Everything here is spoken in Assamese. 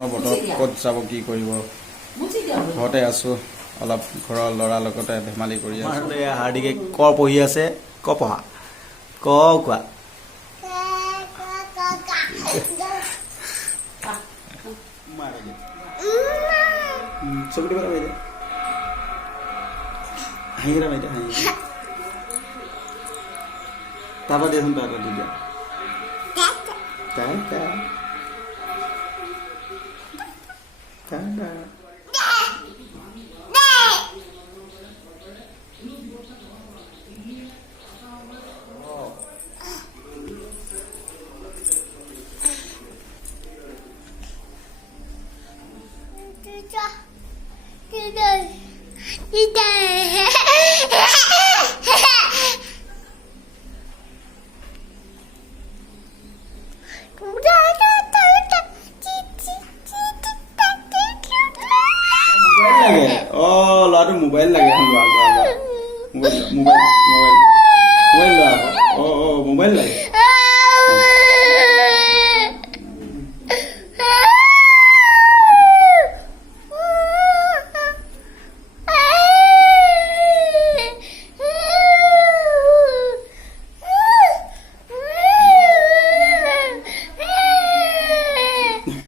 বতৰত ক'ত যাব কি কৰিব ঘৰতে আছো অলপ ঘৰৰ ল'ৰাৰ লগতে ধেমালি কৰি আছো হাৰ্দিকে ক পঢ়ি আছে ক পঢ়া ক কোৱা চকু দিব লাগে হাঁহিৰা বাইদেউ হাঁহি তাৰপৰা দেচোন তই আকৌ দি দিয়া ল'ৰাটো মোবাইল লাগে mobile mobile mobile mobile mobile লাগে